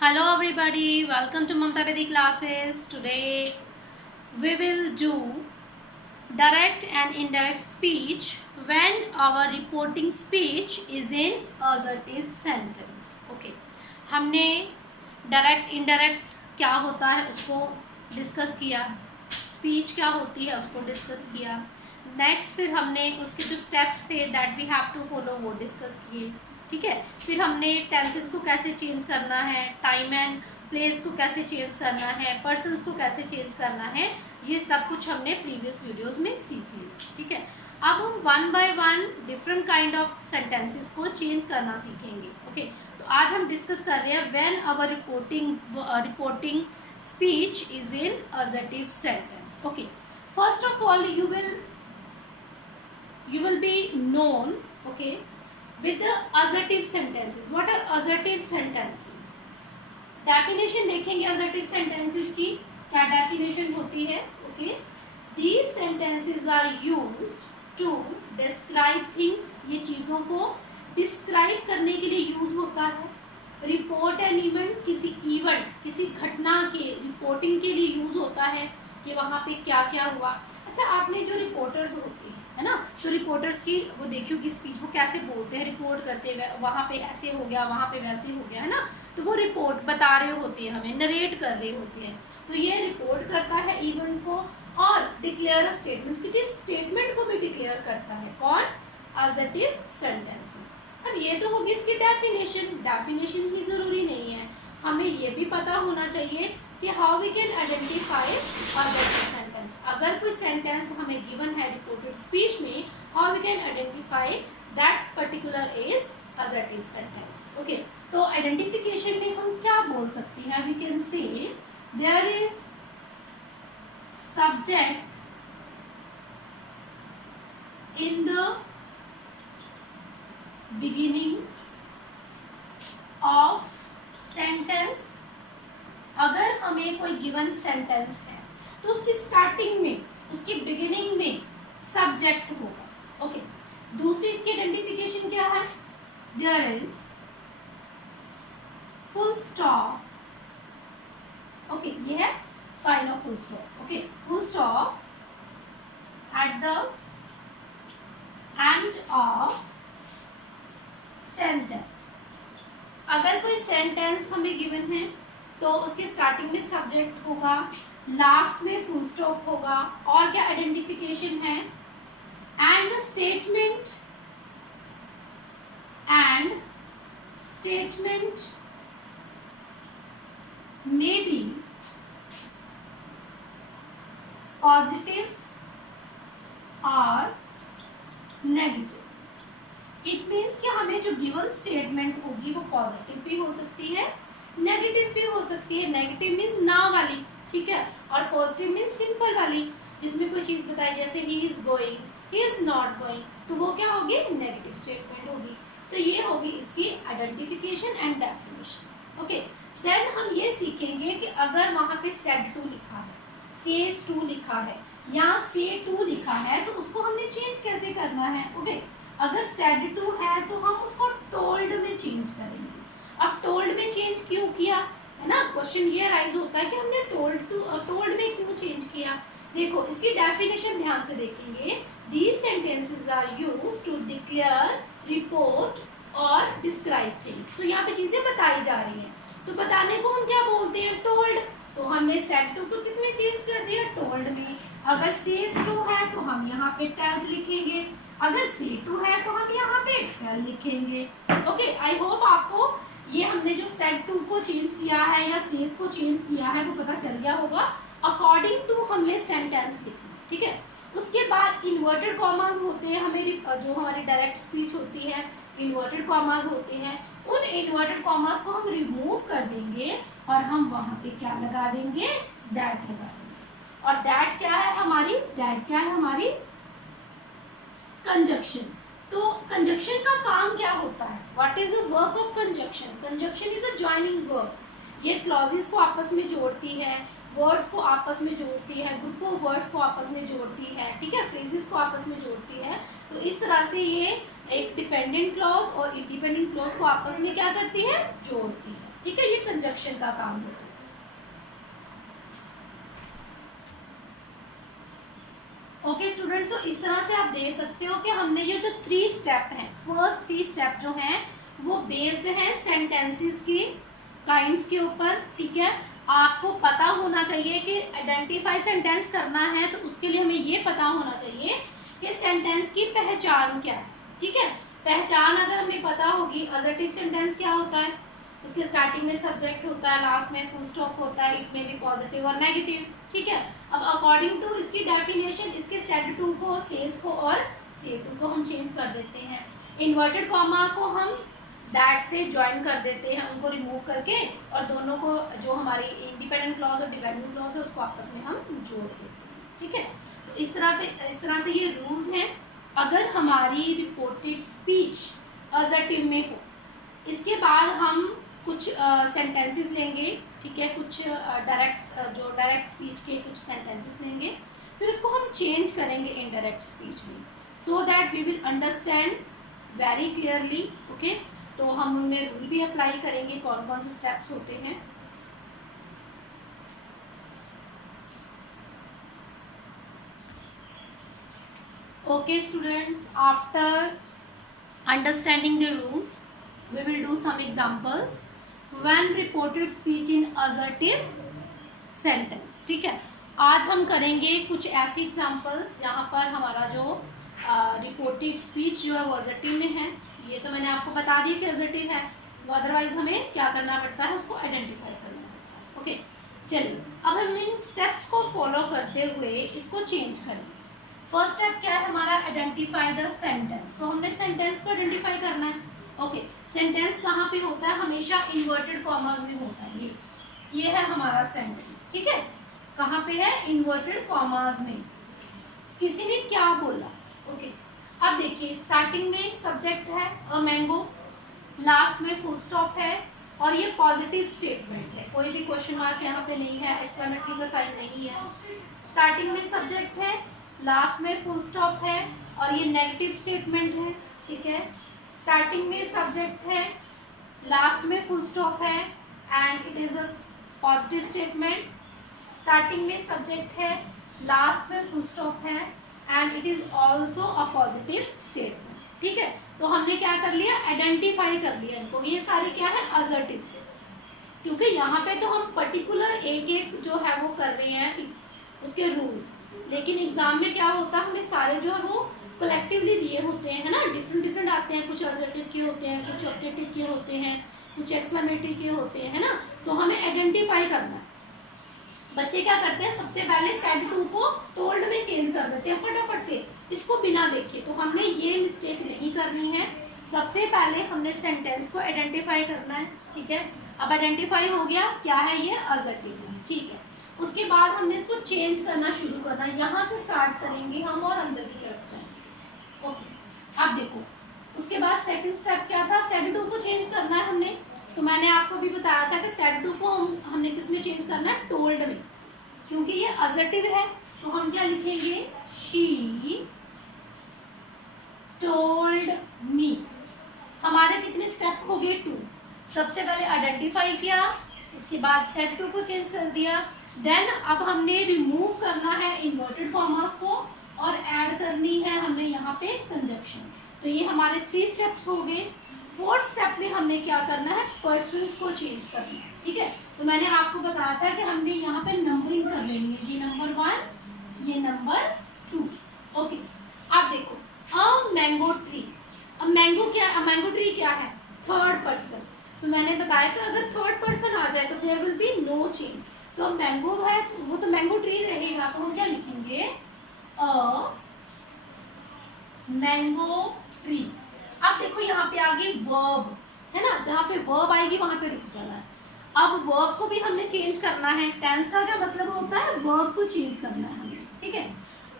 Hello everybody, welcome to Mamta Vedi classes. Today we will do direct and indirect speech when our reporting speech is in assertive sentence. Okay, हमने direct indirect क्या होता है उसको discuss किया, speech क्या होती है उसको डिस्कस किया। नेक्स्ट फिर हमने उसके जो स्टेप्स थे that we have to follow वो डिस्कस किए। ठीक है, फिर हमने टेंसेस को कैसे चेंज करना है, टाइम एंड प्लेस को कैसे चेंज करना है, पर्सन्स को कैसे चेंज करना है, ये सब कुछ हमने प्रीवियस वीडियोस में सीख लिया। ठीक है, अब हम one by one different kind of sentences को चेंज करना सीखेंगे। ओके, तो आज हम डिस्कस कर रहे हैं when our reporting speech is in assertive sentence. Okay, first of all you will be known, okay, with the assertive sentences. What are assertive sentences? Definition देखेंगे assertive sentences की क्या definition होती है। okay, these sentences are used to describe things, ये चीज़ों को describe करने के लिए यूज होता है। रिपोर्ट एन इवेंट, किसी इवेंट किसी घटना के रिपोर्टिंग के लिए यूज होता है कि वहाँ पे क्या क्या हुआ। अच्छा, आपने जो रिपोर्टर्स होते हैं है ना, तो रिपोर्टर्स की वो देखियो कि स्पीच वो कैसे बोलते हैं, रिपोर्ट करते हुए वहाँ पे ऐसे हो गया, वहाँ पे वैसे हो गया, है ना, तो वो रिपोर्ट बता रहे होते हैं, हमें नरेट कर रहे होते हैं। तो ये रिपोर्ट करता है इवेंट को और डिक्लेयर अ स्टेटमेंट, किसी स्टेटमेंट को भी डिक्लेयर करता है। कौन? Assertive sentences. अब ये तो होगी इसकी डेफिनेशन ही ज़रूरी नहीं है, हमें ये भी पता होना चाहिए कि how we can identify assertive sentence. अगर कोई सेंटेंस हमें गिवन है रिपोर्टेड स्पीच में, how we can identify that particular is assertive sentence. Okay, तो आइडेंटिफिकेशन में हम क्या बोल सकते हैं? We can say there is subject in the beginning of sentence। अगर हमें कोई गिवन सेंटेंस है तो उसकी स्टार्टिंग में, उसकी बिगिनिंग में सब्जेक्ट होगा। ओके, दूसरी इसकी आइडेंटिफिकेशन क्या है? There is full stop. Okay, ये है sign of full stop. Okay, full stop at the end of sentence. अगर कोई सेंटेंस हमें गिवन है तो उसके स्टार्टिंग में सब्जेक्ट होगा, लास्ट में फुल स्टॉप होगा, और क्या आइडेंटिफिकेशन है? And statement may be positive और नेगेटिव। इट मीन्स कि हमें जो गिवन स्टेटमेंट होगी वो पॉजिटिव भी हो सकती है, नेगेटिव भी हो सकती है। नेगेटिव मीन्स ना वाली, ठीक है, और पॉजिटिव मीन्स सिंपल वाली, जिसमें कोई चीज़ बताई, जैसे he is going, he is not going, तो वो क्या होगी? नेगेटिव स्टेटमेंट होगी। तो ये होगी इसकी identification and definition. Okay, then हम ये सीखेंगे कि अगर वहाँ पे सेड टू लिखा है, सेज टू लिखा है या से टू लिखा है, तो उसको हमने चेंज कैसे करना है? ओके, अगर सेड टू है तो हम उसको टोल्ड में चेंज करेंगे। अब टोल्ड में चेंज क्यों किया, है ना, क्वेश्चन ये राइज होता है कि हमने टोल्ड में क्यों चेंज किया। देखो, इसकी डेफिनेशन ध्यान से देखेंगे। These sentences are used to declare, report और डिस्क्राइब थिंग्स। तो यहाँ पे चीजें बताई जा रही हैं, तो बताने को हम क्या बोलते हैं? टोल्ड। तो हमने सेड टू को किस में चेंज कर दिया? टोल्ड में। अगर सेज टू है तो हम यहाँ पे टेल्स लिखेंगे, अगर से टू है तो हम यहाँ पे टेल लिखेंगे। ओके, आई होप आपको ये हमने जो सेड टू को चेंज किया है या सेज को चेंज किया है वो पता चल गया होगा। अकॉर्डिंग टू हमने सेंटेंस लिखा, ठीक है। उसके बाद इन्वर्टेड कॉमास होते हैं, हमें जो हमारी डायरेक्ट स्पीच होती है इन्वर्टेड कॉमास होते हैं, उन इन्वर्टेड कॉमास को हम रिमूव कर देंगे और हम वहाँ पे क्या लगा देंगे? दैट लगा देंगे। और दैट क्या है हमारी? दैट क्या है हमारी? कंजक्शन। तो कंजक्शन का काम क्या होता है? What is the work of conjunction? Conjunction is a joining work. ये क्लॉजेस को आपस में जोड़ती है, वर्ड्स को आपस में जोड़ती है, ग्रुप ऑफ वर्ड्स को आपस में जोड़ती है, ठीक है, फ्रेजेस को आपस में जोड़ती है। तो इस तरह से ये एक डिपेंडेंट क्लॉज और इंडिपेंडेंट क्लॉज को आपस में क्या करती है? जोड़ती है। ठीक है, ये कंजक्शन का काम होता है। ओके स्टूडेंट, तो इस तरह से आप देख सकते हो कि हमने ये जो 3 स्टेप हैं, फर्स्ट 3 स्टेप जो हैं वो बेस्ड हैं सेंटेंसेस की काइंड्स के ऊपर। ठीक है, आपको पता होना चाहिए कि आइडेंटिफाई सेंटेंस करना है तो उसके लिए हमें ये पता होना चाहिए कि सेंटेंस की पहचान क्या है। ठीक है, पहचान अगर हमें पता होगी, असर्टिव सेंटेंस क्या होता है, उसके स्टार्टिंग में सब्जेक्ट होता है, लास्ट में फुल स्टॉप होता है, इट में भी पॉजिटिव और नेगेटिव। ठीक है, अब अकॉर्डिंग टू इसकी डेफिनेशन इसके सेड टू को, सेज को और से टू को हम चेंज कर देते हैं। इन्वर्टेड कॉमा को हम दैट से ज्वाइन कर देते हैं, उनको रिमूव करके, और दोनों को जो हमारी इंडिपेंडेंट क्लॉज और डिपेंडेंट क्लॉज है उसको आपस में हम जोड़ देते हैं। ठीक है, तो इस तरह से ये रूल्स हैं। अगर हमारी रिपोर्टेड स्पीच असर्टिव में हो, इसके बाद हम कुछ सेंटेंसेस लेंगे। ठीक है, कुछ डायरेक्ट स्पीच के कुछ सेंटेंसेस लेंगे, फिर उसको हम चेंज करेंगे इनडायरेक्ट स्पीच में, so that we will understand very clearly. Okay, तो हम उनमें रूल भी अप्लाई करेंगे, कौन कौन से स्टेप्स होते हैं। Okay students, after understanding the rules we will do some examples when reported speech in assertive sentence। ठीक है, आज हम करेंगे कुछ ऐसी एग्जांपल्स जहाँ पर हमारा जो रिपोर्टेड स्पीच जो है वो असर्टिव में है। ये तो मैंने आपको बता दिया कि असर्टिव है, वो अदरवाइज हमें क्या करना पड़ता है, उसको आइडेंटिफाई करना पड़ता है। ओके, चलिए अब हम इन स्टेप्स को फॉलो करते हुए इसको चेंज करेंगे। फर्स्ट स्टेप क्या है हमारा, आइडेंटिफाई द सेंटेंस। तो हमने सेंटेंस को आइडेंटिफाई करना है। ओके, सेंटेंस कहाँ पे होता है, हमेशा इन्वर्टेड कॉमास में होता है। ये है हमारा सेंटेंस। ठीक है, कहाँ पे है, इन्वर्टेड कॉमास में। किसी ने क्या बोला। ओके, अब देखिए स्टार्टिंग में सब्जेक्ट है अ मैंगो, लास्ट में फुल स्टॉप है, और ये पॉजिटिव स्टेटमेंट है, कोई भी क्वेश्चन मार्क यहाँ पे नहीं है, एक्सक्लेमेटरी का साइन नहीं है। स्टार्टिंग में सब्जेक्ट है, लास्ट में फुल स्टॉप है, और ये नेगेटिव स्टेटमेंट है। ठीक है, स्टार्टिंग में सब्जेक्ट है, लास्ट में फुल स्टॉप है, and it is a positive statement. Starting में सब्जेक्ट है, लास्ट में फुल स्टॉप है, and it is also a positive statement. ठीक है, तो हमने क्या कर लिया, आइडेंटिफाई कर लिया इनको, ये सारे क्या है, असर्टिव। क्योंकि यहाँ पे तो हम पर्टिकुलर एक एक जो है वो कर रहे हैं उसके रूल्स, लेकिन एग्जाम में क्या होता है, हमें सारे जो है वो कलेक्टिवली दिए होते हैं, है ना, डिफरेंट डिफरेंट आते हैं, कुछ असर्टिव के होते हैं, कुछ ऑब्जेक्टिव के होते हैं, कुछ एक्सक्लेमेटरी के होते हैं, है ना। तो हमें आइडेंटिफाई करना है। बच्चे क्या करते हैं, सबसे पहले सेड टू को टोल्ड में चेंज कर देते हैं फटाफट से, इसको बिना देखे। तो हमने ये मिस्टेक नहीं करनी है, सबसे पहले हमने सेंटेंस को आइडेंटिफाई करना है। ठीक है, अब आइडेंटिफाई हो गया क्या है, ये असर्टिव है। ठीक है, उसके बाद हमने इसको चेंज करना शुरू करना, यहाँ से स्टार्ट करेंगे हम और अंदर की तरफ जाएंगे। ओके, अब देखो उसके बाद सेकंड स्टेप क्या था, सेड टू को चेंज करना है हमने। तो मैंने आपको भी बताया था कि सेड टू को हमने किस में चेंज करना है, टोल्ड में, क्योंकि ये असर्टिव है। तो हम क्या लिखेंगे, शी टोल्ड मी। हमारे कितने स्टेप हो गए, 2। सबसे पहले आइडेंटिफाई किया, उसके बाद सेड टू को चेंज कर दिया, देन अब हमने रिमूव करना है इन्वर्टेड कॉमास को और ऐड करनी है हमने यहाँ पे कंजक्शन। तो ये हमारे 3 स्टेप्स हो गए। फोर्थ स्टेप में हमने क्या करना है, पर्सन्स को चेंज करना है। ठीक है, तो मैंने आपको बताया था कि हमने यहाँ पे नंबरिंग कर लेंगे, ये नंबर 1, ये नंबर 2। ओके, अब देखो अ मैंगो ट्री। अब मैंगो ट्री क्या है, थर्ड पर्सन। तो मैंने बताया कि अगर थर्ड पर्सन आ जाए तो there will be no change. तो मैंगो है तो वो तो मैंगो ट्री रहेगा, तो हम क्या लिखेंगे, अ मैंगो ट्री। अब देखो यहाँ पे आ गई वर्ब, है ना, जहाँ पे वर्ब आएगी वहां पे रुक जाना है। अब वर्ब को भी हमने चेंज करना है। टेंस का क्या मतलब होता है, वर्ब को चेंज करना है हमें। ठीक है,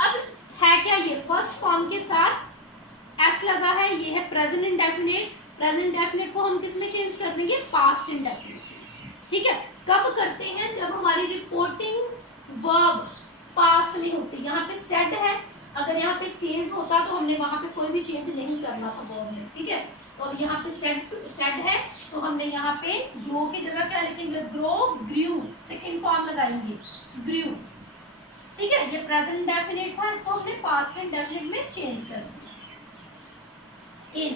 अब है क्या, ये फर्स्ट फॉर्म के साथ एस लगा है, ये है प्रेजेंट इंडेफिनिट। प्रेजेंट इंडेफिनिट को हम किस में चेंज कर देंगे, पास्ट इंडेफिनिट। ठीक है, कब करते हैं, जब हमारी रिपोर्टिंग वर्ब पास्ट में होती है। यहाँ पे सेड है, अगर यहाँ पे सेज होता तो हमने वहां पे कोई भी चेंज नहीं करना था वर्ब में। ठीक है, तो अब यहाँ पे सेड है, तो हमने यहाँ पे ग्रो की जगह क्या लिखेंगे, ग्रो ग्रू, सेकेंड फॉर्म लगाएंगे ग्रू। ठीक है, ये प्रेजेंट डेफिनेट था, इसको हमने पास्ट एंड डेफिनेट में चेंज कर दिया इन।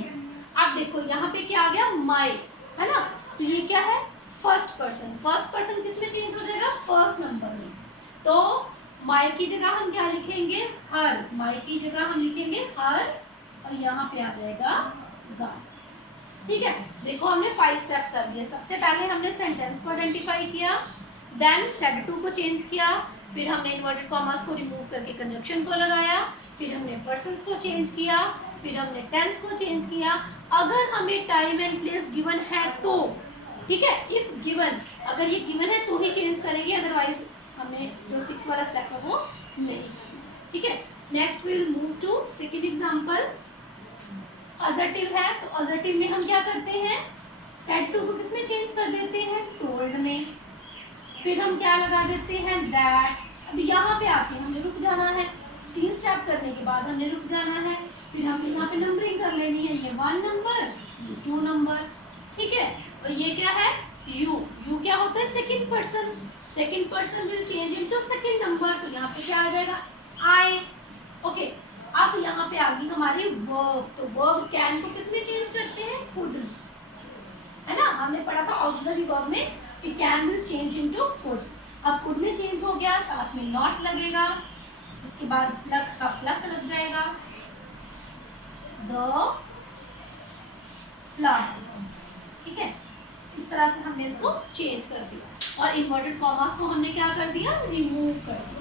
अब देखो यहाँ पे क्या आ गया, माई, है ना, तो ये क्या है, फर्स्ट पर्सन। फर्स्ट पर्सन किस में चेंज हो जाएगा, फर्स्ट नंबर में। तो माई की जगह हम क्या लिखेंगे, हर। माई की जगह हम लिखेंगे हर, और यहाँ पे आ जाएगा गाय। ठीक है, देखो हमने 5 स्टेप कर दिए। सबसे पहले हमने सेंटेंस को आइडेंटिफाई किया, देन सेड टू को चेंज किया, फिर हमने इन्वर्टेड कॉमास को रिमूव करके कंजंक्शन को लगाया, फिर हमने पर्सन्स को चेंज किया, फिर हमने टेंस को चेंज किया। अगर हमें टाइम एंड प्लेस गिवन है तो, ठीक है, इफ गिवन, अगर ये गिवन है तो ही चेंज करेंगे, अदरवाइज हमने जो 6 वाला स्टेप है वो नहीं। ठीक है, next will move to second example. Assertive है, तो अजर्टिव में हम क्या करते हैं, सेड टू को किस में चेंज कर देते हैं, टोल्ड में। फिर हम क्या लगा देते हैं, दैट। अब यहाँ पे आके हमें रुक जाना है, 3 स्टेप करने के बाद हमने रुक जाना है। फिर हमें यहाँ पे नंबरिंग कर लेनी है, ये 1 नंबर, ये 2 नंबर। ठीक है, और ये क्या है, यू। यू क्या होता है, second person. Second person will change into second number, तो यहाँ पे क्या आ जाएगा, आई। ओके, अब यहाँ पे आ गई हमारी वर्ब। तो वर्ब कैन को किस में चेंज करते हैं, कुड, है ना, हमने पढ़ा था ऑक्सिलरी वर्ब में कि can will change into could. अब कुड में चेंज हो गया, साथ में नॉट लगेगा, उसके बाद प्लक का प्लक लग जाएगा, द फ्लावर्स। ठीक है, इस तरह से हमने इसको चेंज कर दिया, और इन्वर्टेड कॉमास को हमने क्या कर दिया, रिमूव कर दिया।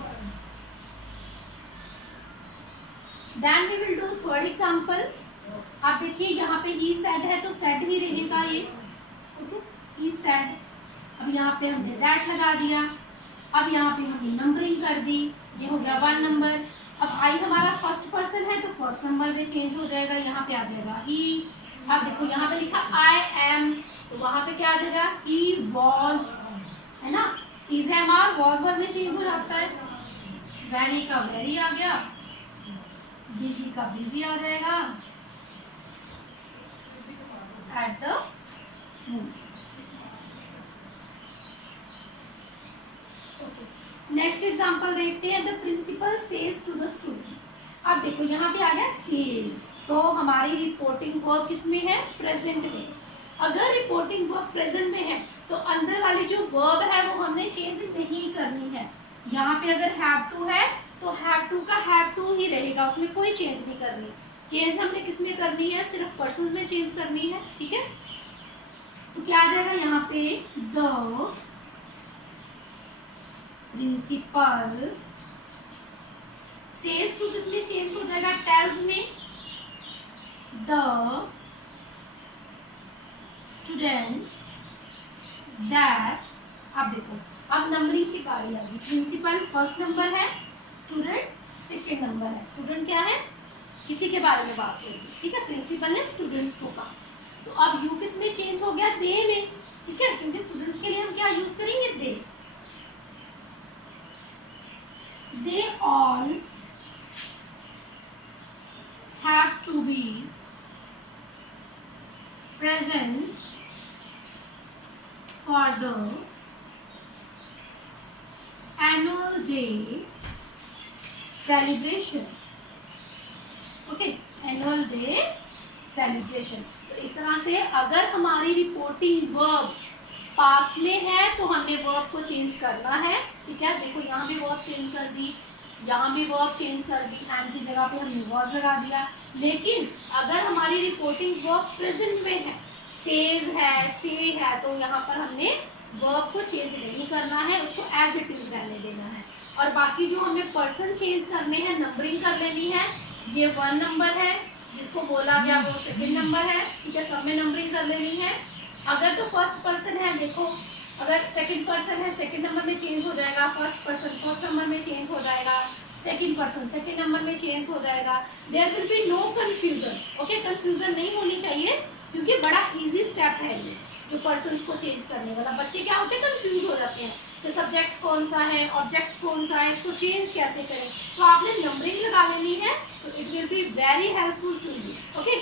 Then we will do third example। आप देखिए यहाँ पे he said है, तो said ही रहेगा ये, ओके, he said। अब यहाँ पे हमने that लगा दिया, अब यहाँ पे हमने नंबरिंग कर दी, ये हो गया 1 नंबर। अब I हमारा फर्स्ट पर्सन है, तो फर्स्ट नंबर पे चेंज हो जाएगा, यहाँ पे आ जाएगा he। अब देखो यहाँ पे लिखा I am, तो वहाँ पे क्या आ जाएगा, he was, है ना, is am are was verb में चेंज हो जाता है। very का very आ गया, बिजी का बिजी आ जाएगा, at the moment. Next example देखते हैं, the principal says to the students. अब देखो यहाँ पे आ गया सेज, तो हमारी रिपोर्टिंग वर्ब किस में है, प्रेजेंट में। अगर रिपोर्टिंग वर्ब प्रेजेंट में है तो अंदर वाली जो वर्ब है वो हमने चेंज नहीं करनी है। यहाँ पे अगर हैव टू है तो हैव टू का हैव टू ही रहेगा, उसमें कोई चेंज नहीं करनी। चेंज हमने किस में करनी है, सिर्फ पर्सन्स में चेंज करनी है। ठीक है, तो क्या आ जाएगा यहाँ पे, द प्रिंसिपल सेज टू किस में चेंज हो जाएगा, टेल्स में, द स्टूडेंट्स दैट। अब देखो, अब नंबरिंग की बारी आ गई। प्रिंसिपल फर्स्ट नंबर है, स्टूडेंट सेकेंड नंबर है। स्टूडेंट क्या है, किसी के बारे में बात होगी। ठीक है, प्रिंसिपल ने स्टूडेंट्स को कहा, तो अब यू किस में चेंज हो गया, दे में। ठीक है, क्योंकि स्टूडेंट्स के लिए हम क्या यूज करेंगे, they all have to be present for the annual day celebration. Okay, annual day celebration. तो इस तरह से अगर हमारी रिपोर्टिंग वर्ब पास्ट में है तो हमने वर्ब को चेंज करना है। ठीक है, देखो यहाँ भी वर्ब चेंज कर दी, यहाँ भी वर्ब चेंज कर दी, एम की जगह पे हमने वॉज लगा दिया। लेकिन अगर हमारी रिपोर्टिंग वर्ब प्रेजेंट में है, सेज है, से है, तो यहाँ पर हमने वर्ब को चेंज नहीं करना है, उसको एज इट इज रहने देना है। और बाकी जो हमें पर्सन चेंज करने हैं, नंबरिंग कर लेनी है। ये 1 नंबर है, जिसको बोला गया वो सेकंड नंबर है। ठीक है, सब में नंबरिंग कर लेनी है। अगर तो फर्स्ट पर्सन है, देखो अगर सेकंड पर्सन है, सेकंड नंबर में चेंज हो जाएगा। फर्स्ट पर्सन फर्स्ट नंबर में चेंज हो जाएगा, सेकंड पर्सन सेकंड नंबर में चेंज हो जाएगा। There will be no confusion. Okay, confusion नहीं होनी चाहिए, क्योंकि बड़ा इजी स्टेप है ये जो पर्सन्स को चेंज करने वाला। बच्चे क्या होते हैं, कंफ्यूज हो जाते हैं कि सब्जेक्ट कौन सा है, ऑब्जेक्ट कौन सा है, इसको चेंज कैसे करें। तो आपने नंबरिंग लगा लेनी है, तो it will be very helpful to you. Okay,